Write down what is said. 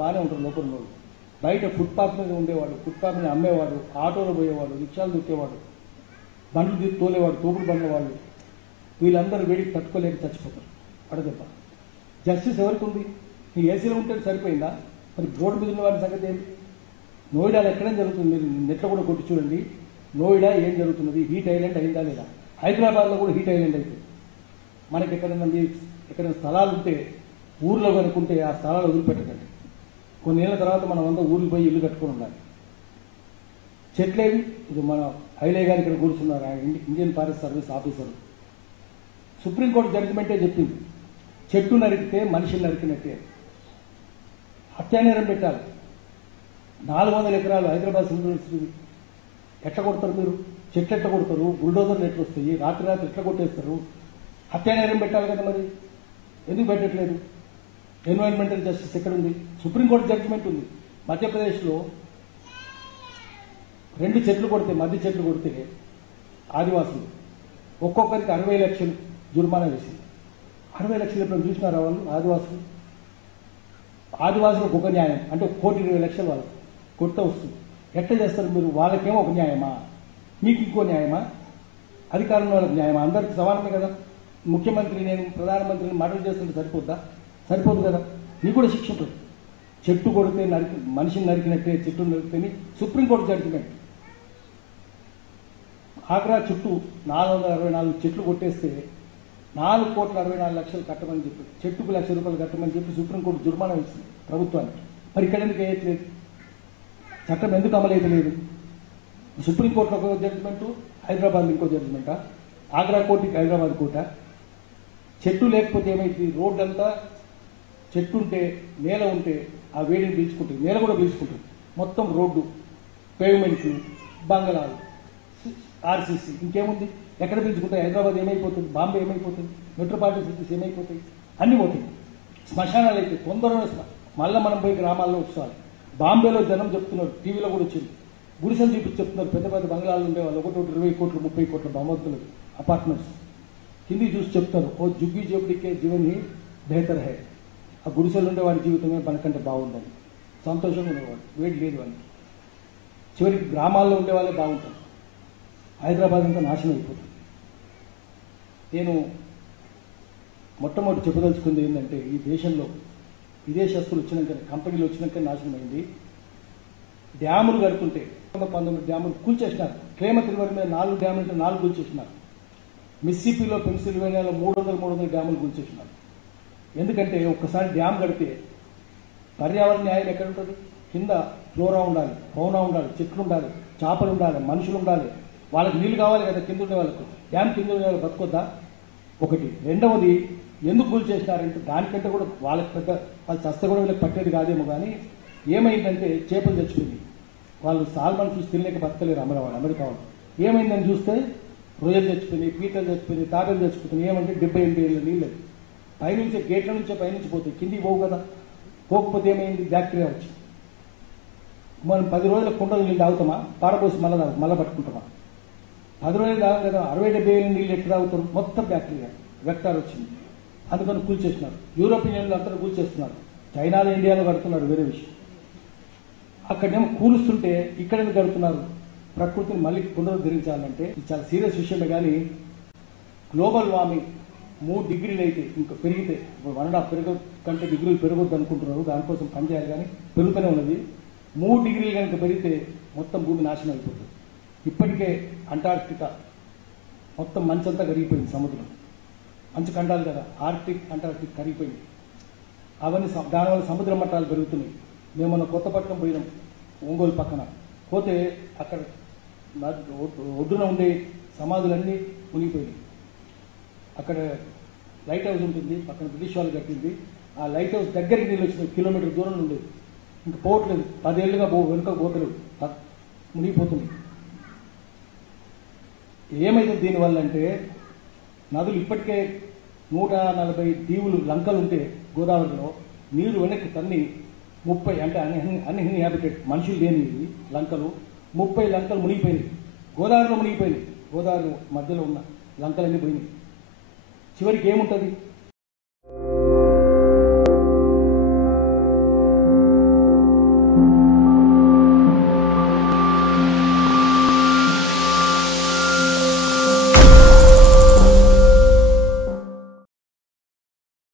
బాగానే ఉంటారు లోపల వాళ్ళు. బయట ఫుట్పాత్ మీద ఉండేవాడు, ఫుట్పాత్ మీద అమ్మేవాడు, ఆటోలో పోయేవాడు, రిక్షాలు దొక్కేవాడు, బండ్లు తోలేవాడు, తోపుడు బండ్ల వాళ్ళు, వీళ్ళందరూ వేడికి తట్టుకోలేక చచ్చిపోతారు పడదెబ్బ. జస్టిస్ ఎవరికి ఉంది? నీ ఏసీలో ఉంటే సరిపోయిందా? మరి రోడ్డు మీద ఉన్న వారి సంగతి ఏంటి? నోయిడాలో ఎక్కడేం జరుగుతుంది? మీరు నెట్లో కూడా కొట్టి చూడండి. నోయిడా ఏం జరుగుతున్నది? హీట్ ఐలాండ్ అయిందా లేదా? హైదరాబాద్లో కూడా హీట్ ఐలాండ్ అయిపోయింది. మనకి ఎక్కడైనా స్థలాలు ఉంటే ఊర్లో కనుక్కుంటే ఆ స్థలాలు వదిలిపెట్టకండి. కొన్ని ఏళ్ళ తర్వాత మనం అంతా ఊరికి పోయి ఇల్లు కట్టుకొని ఉండాలి. చెట్లేవి? ఇది మన హైలే గారు ఇక్కడ కూర్చున్నారు, Indian forest service officer. Supreme court జడ్జిమెంటే చెప్పింది, చెట్టు నరికితే మనిషిని నరికినట్టే. హత్యానేరం పెట్టాలి. 400 ఎకరాలు హైదరాబాద్ యూనివర్సిటీ ఎట్లా కొడతారు మీరు? చెట్లు ఎట్లా కొడతారు? బుల్డోజర్లు ఎట్లా వస్తాయి? రాత్రి ఎట్లా కొట్టేస్తారు? హత్యానేరం పెట్టాలి కదా. మరి ఎందుకు పెట్టట్లేదు? ఎన్వైరన్మెంటల్ జస్టిస్ ఎక్కడ ఉంది? సుప్రీంకోర్టు జడ్జిమెంట్ ఉంది. మధ్యప్రదేశ్లో 2 చెట్లు కొడితే, మధ్య చెట్లు కొడితే ఆదివాసులు ఒక్కొక్కరికి 60 లక్షలు జుర్మానా వేసింది. 60 లక్షలు ఎప్పుడు చూసినారా వాళ్ళు? ఆదివాసులకు ఒక న్యాయం అంటే 1,20,00,000 వాళ్ళు కొట్ట వస్తుంది. ఎట్లా చేస్తారు మీరు? వాళ్ళకేమో ఒక న్యాయమా, మీకు ఇంకో న్యాయమా? అధికారంలో వాళ్ళకి న్యాయమా? అందరికి సమానమే కదా. ముఖ్యమంత్రి నేను ప్రధానమంత్రిని మర్డర్ చేస్తుంటే సరిపోద్దా? సరిపోదు కదా. నీకు కూడా శిక్ష ఉంటుంది. చెట్టు కొడితే మనిషిని నరికినట్టే చెట్టు నరికితే సుప్రీంకోర్టు జడ్జిమెంట్. ఆగ్రా చుట్టూ 464 చెట్లు కొట్టేస్తే 4,64,00,000 కట్టమని చెప్పి, చెట్టుకు ₹1,00,000 కట్టమని చెప్పి సుప్రీంకోర్టు జుర్మానా ఇస్తుంది ప్రభుత్వానికి. మరి ఇక్కడ ఎందుకు వేయట్లేదు? చట్టం ఎందుకు అమలైతలేదు? సుప్రీంకోర్టులో ఒక జడ్జిమెంటు, హైదరాబాద్లో ఇంకో జడ్జిమెంటా? ఆగ్రా కోర్టుకి హైదరాబాద్ కోర్టా? చెట్టు లేకపోతే ఏమైంది? రోడ్డు అంతా చెట్టు ఉంటే, నేల ఉంటే ఆ వేడిని పీల్చుకుంటుంది, నేల కూడా పీల్చుకుంటుంది. మొత్తం రోడ్డు, పేవ్మెంట్లు, బంగళాలు, ఆర్సీసీ, ఇంకేముంది? ఎక్కడ పీల్చుకుంటాయి? హైదరాబాద్ ఏమైపోతుంది? బాంబే ఏమైపోతుంది? మెట్రోపాలిటన్ సిటీస్ ఏమైపోతాయి? అన్నీ పోతాయి. శ్మశానాలు అయితే తొందరగా మళ్ళీ మనం పోయి గ్రామాల్లో వచ్చేవాళ్ళు. బాంబేలో జనం చెప్తున్నారు, టీవీలో కూడా వచ్చింది, గుడిసెలు చూపించి చెప్తున్నారు. పెద్ద పెద్ద బంగ్లాలు ఉండేవాళ్ళు, 20 కోట్లు 30 కోట్ల బహుమతులు అపార్ట్మెంట్స్ కింది చూసి చెప్తారు, ఓ జుగ్గి జోపిడికే జీవన్ హీ బెహతర్ హై. ఆ గుడిసెలు ఉండే వాడి జీవితమే మనకంటే బాగుందని సంతోషంగా ఉండేవాడు, వేడి లేదు అని. చివరికి గ్రామాల్లో ఉండే వాళ్ళే బాగుంటారు. హైదరాబాద్ అంతా నాశనం అయిపోతుంది. నేను మొట్టమొదటి చెప్పదలుచుకుంది ఏంటంటే, ఈ దేశంలో విదేశస్తులు వచ్చినాక, కంపెనీలు వచ్చినాక నాశనం అయింది. డ్యాములు కడుతుంటే 19 డ్యాములు కూల్చేసినారు. క్లేమత్ రివర్ మీద 4 డ్యాములు 4 కూల్చేసినారు. మిస్సిసిపిలో, పెన్సిల్వేనియాలో 300 డ్యాములు కూల్చేసినారు. ఎందుకంటే ఒక్కసారి డ్యామ్ కడితే పర్యావరణ న్యాయం ఎక్కడ ఉంటుంది? కింద ఫ్లోరా ఉండాలి, ఫౌనా ఉండాలి, చెట్లు ఉండాలి, చేపలు ఉండాలి, మనుషులు ఉండాలి. వాళ్ళకి నీళ్ళు కావాలి కదా కింద ఉండే వాళ్ళకు. డ్యామ్ కింద ఉండే వాళ్ళు బతుకొద్దా? ఒకటి. రెండవది, ఎందుకు కూల్ చేసినారంటే దానికంటే కూడా వాళ్ళకి పెద్ద, వాళ్ళు చస్తే కూడా వీళ్ళకి పట్టేది కాదేమో. కానీ ఏమైందంటే చేపలు తెచ్చుకుంది. వాళ్ళు సాల్మన్ ఫిష్ తినలేక బతకలేరు అమెరికా వాళ్ళు. ఏమైందని చూస్తే రొయ్యలు తెచ్చుకుని, పీతలు తెచ్చుకుని, తాటలు తెచ్చుకుని, ఏమంటే 70-80 ఏళ్ళ నీళ్ళు పైనుంచే, గేట్ల నుంచే పైనుంచి పోతాయి, కిందికి పోవు కదా. పోకపోతే ఏమైంది? బ్యాక్టీరియా వచ్చింది. మనం 10 రోజుల కుండలు నీళ్ళు తాగుతామా? పారబోసి మళ్ళీ పట్టుకుంటామా? 10 రోజులు తాగం కదా. 60-70 ఏళ్ళ నీళ్ళు ఎట్లా తాగుతారు? మొత్తం బ్యాక్టీరియా వెక్టార్ వచ్చింది. అందుకని కూల్చేస్తున్నారు. యూరోపియన్ యూనియన్లు అందరూ కూల్చేస్తున్నారు. చైనాలో, ఇండియాలో కడుతున్నారు, వేరే విషయం. అక్కడేమో కూలుస్తుంటే ఇక్కడేమో కడుతున్నారు. ప్రకృతిని మళ్ళీ పునరుద్ధరించాలంటే ఇది చాలా సీరియస్ విషయమే. కానీ గ్లోబల్ వార్మింగ్ 3 డిగ్రీలు అయితే ఇంకా పెరిగితే, 1.5 కంటే డిగ్రీలు పెరగొద్దు అనుకుంటున్నారు. దానికోసం పనిచేయాలి, కానీ పెరుగుతూనే ఉన్నది. 3 డిగ్రీలు కనుక పెరిగితే మొత్తం భూమి నాశనం అయిపోతుంది. ఇప్పటికే అంటార్క్టికా మొత్తం మంచంతా కరిగిపోయింది. సముద్రం మంచు ఖండాలు కదా, ఆర్క్టిక్, అంటార్క్టిక్ కరిగిపోయింది. అవన్నీ దానివల్ల సముద్ర మట్టాలు పెరుగుతున్నాయి. మేము మొన్న కొత్తపట్నం పోయినాం, ఒంగోలు పక్కన పోతే అక్కడ ఒడ్డున ఉండే సమాధులన్నీ మునిగిపోయినాయి. అక్కడ లైట్ హౌస్ ఉంటుంది, పక్కన బ్రిటిష్ వాళ్ళు కట్టింది. ఆ లైట్ హౌస్ దగ్గరికి నీళ్ళు వచ్చినాయి, కిలోమీటర్ దూరం ఉండేది. ఇంకా పోవట్లేదు, 10 ఏళ్ళుగా వెనుక పోతలేవు, మునిగిపోతుంది. ఏమైంది దీనివల్ల అంటే, నదులు ఇప్పటికే 140 దీవులు, లంకలు ఉంటే గోదావరిలో నీరు వెనక్కి తన్ని 30 అంటే అన్ఇన్హాబిటెడ్, మనుషులు లేని లంకలు, 30 లంకలు మునిగిపోయినాయి. గోదావరిలో మునిగిపోయినాయి. గోదావరి మధ్యలో ఉన్న లంకలన్నీ పోయినాయి. చివరికి ఏముంటుంది?